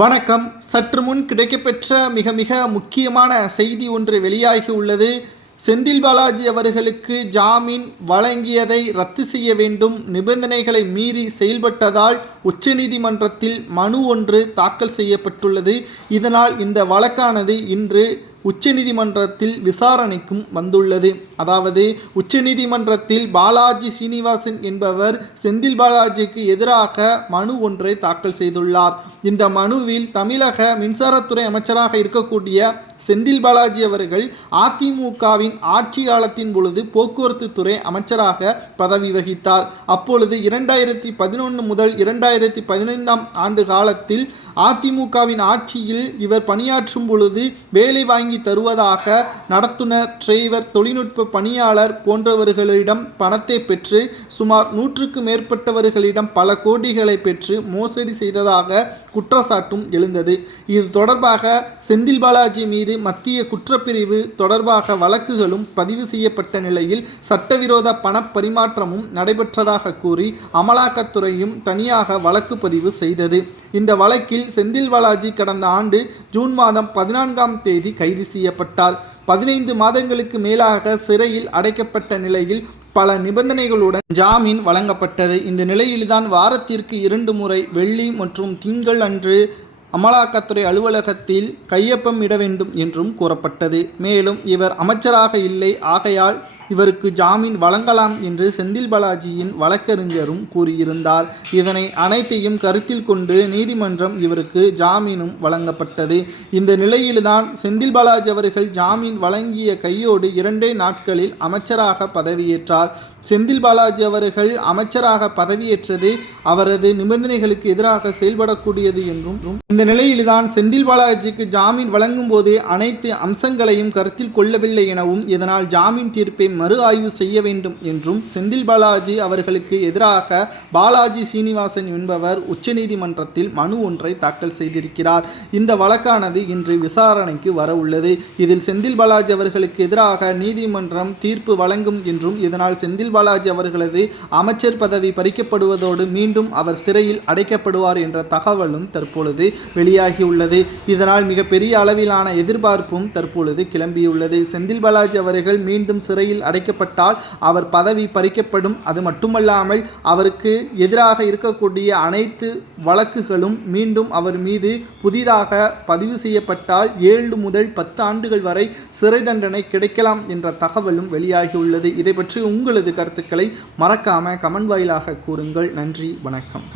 வணக்கம். சற்று முன் கிடைக்கப்பெற்ற மிக மிக முக்கியமான செய்தி ஒன்று வெளியாகி உள்ளது. செந்தில் பாலாஜி அவர்களுக்கு ஜாமீன் வழங்கியதை ரத்து செய்ய வேண்டும், நிபந்தனைகளை மீறி செயல்பட்டதால் உச்சநீதிமன்றத்தில் மனு ஒன்று தாக்கல் செய்யப்பட்டுள்ளது. இதனால் இந்த வழக்கானது இன்று உச்சநீதிமன்றத்தில் விசாரணைக்கும் வந்துள்ளது. அதாவது உச்சநீதிமன்றத்தில் பாலாஜி சீனிவாசன் என்பவர் செந்தில் பாலாஜிக்கு எதிராக மனு ஒன்றை தாக்கல் செய்துள்ளார். இந்த மனுவில் தமிழக மின்சாரத்துறை அமைச்சராக இருக்கக்கூடிய செந்தில் பாலாஜி அவர்கள் அதிமுகவின் ஆட்சி காலத்தின் பொழுது போக்குவரத்து துறை அமைச்சராக பதவி வகித்தார். அப்பொழுது 2011 முதல் 2015 ஆண்டு காலத்தில் அதிமுகவின் ஆட்சியில் இவர் பணியாற்றும் பொழுது வேலை வாங்கி தருவதாக நடத்துனர், டிரைவர், தொழில்நுட்ப பணியாளர் போன்றவர்களிடம் பணத்தை பெற்று சுமார் 100க்கு மேற்பட்டவர்களிடம் பல கோடிகளை பெற்று மோசடி செய்ததாக குற்றச்சாட்டும் எழுந்தது. இது தொடர்பாக செந்தில் பாலாஜி மீது மத்திய குற்றப்பிரிவு தொடர்பாக வழக்குகளும் பதிவு செய்யப்பட்ட நிலையில் சட்டவிரோத பண பரிமாற்றமும் நடைபெற்றதாக கூறி அமலாக்கத்துறையும் தனியாக வழக்கு பதிவு செய்தது. இந்த வழக்கில் செந்தில் பாலாஜி கடந்த ஆண்டு ஜூன் மாதம் 14ஆம் தேதி கைது செய்யப்பட்டார். 15 மாதங்களுக்கு மேலாக சிறையில் அடைக்கப்பட்ட நிலையில் பல நிபந்தனைகளுடன் ஜாமீன் வழங்கப்பட்டது. இந்த நிலையில்தான் வாரத்திற்கு 2 முறை வெள்ளி மற்றும் திங்கள் அன்று அமலாக்கத்துறை அலுவலகத்தில் கையொப்பம் இட வேண்டும் என்றும் கூறப்பட்டது. மேலும் இவர் அமைச்சராக இல்லை, ஆகையால் இவருக்கு ஜாமீன் வழங்கலாம் என்று செந்தில் பாலாஜியின் வழக்கறிஞரும் கூறியிருந்தார். இதனை அனைத்தையும் கருத்தில் கொண்டு நீதிமன்றம் இவருக்கு ஜாமீனும் வழங்கப்பட்டது. இந்த நிலையில்தான் செந்தில் பாலாஜி அவர்கள் ஜாமீன் வழங்கிய கையோடு 2 நாட்களில் அமைச்சராக பதவியேற்றார். செந்தில் பாலாஜி அவர்கள் அமைச்சராக பதவியேற்றது அவரது நிபந்தனைகளுக்கு எதிராக செயல்படக்கூடியது என்றும், இந்த நிலையில்தான் செந்தில் பாலாஜிக்கு ஜாமீன் வழங்கும் போது அனைத்து அம்சங்களையும் கருத்தில் கொள்ளவில்லை எனவும், இதனால் ஜாமீன் தீர்ப்பை மறு ஆய்வு செய்ய வேண்டும் என்றும் செந்தில் பாலாஜி அவர்களுக்கு எதிராக பாலாஜி சீனிவாசன் என்பவர் உச்சநீதிமன்றத்தில் மனு ஒன்றை தாக்கல் செய்திருக்கிறார். இந்த வழக்கானது இன்று விசாரணைக்கு வர உள்ளது. இதில் செந்தில் பாலாஜி அவர்களுக்கு எதிராக நீதிமன்றம் தீர்ப்பு வழங்கும் என்றும், இதனால் செந்தில் பாலாஜி அவர்களது அமைச்சர் பதவி பறிக்கப்படுவதோடு மீண்டும் அவர் சிறையில் அடைக்கப்படுவார் என்ற தகவலும் தற்பொழுது வெளியாகியுள்ளது. இதனால் மிகப்பெரிய அளவிலான எதிர்பார்ப்பும் தற்பொழுது கிளம்பியுள்ளது. செந்தில் பாலாஜி அவர்கள் மீண்டும் சிறையில் அடைக்கப்பட்டால் அவர் பதவி பறிக்கப்படும். அது மட்டுமல்லாமல் அவருக்கு எதிராக இருக்கக்கூடிய அனைத்து வழக்குகளும் மீண்டும் அவர் மீது புதிதாக பதிவு செய்யப்பட்டால் 7 முதல் 10 ஆண்டுகள் வரை சிறை தண்டனை கிடைக்கலாம் என்ற தகவலும் வெளியாகியுள்ளது. இதை பற்றி உங்களது கருத்துக்களை மறக்காம கமெண்ட் வாயிலாக கூறுங்கள். நன்றி, வணக்கம்.